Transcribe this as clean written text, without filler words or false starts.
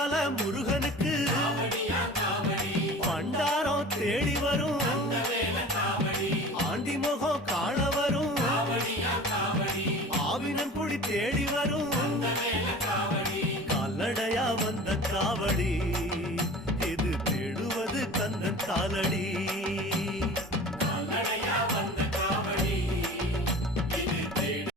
மருதமல முருகனுக்கு பண்டாரம் தேடி வரும் ஆண்டி முகம் காண வரும் ஆவினன் குடி தேடி வரும் கால்நடையா வந்த காவடி இது தேடுவது கந்தன் காலடி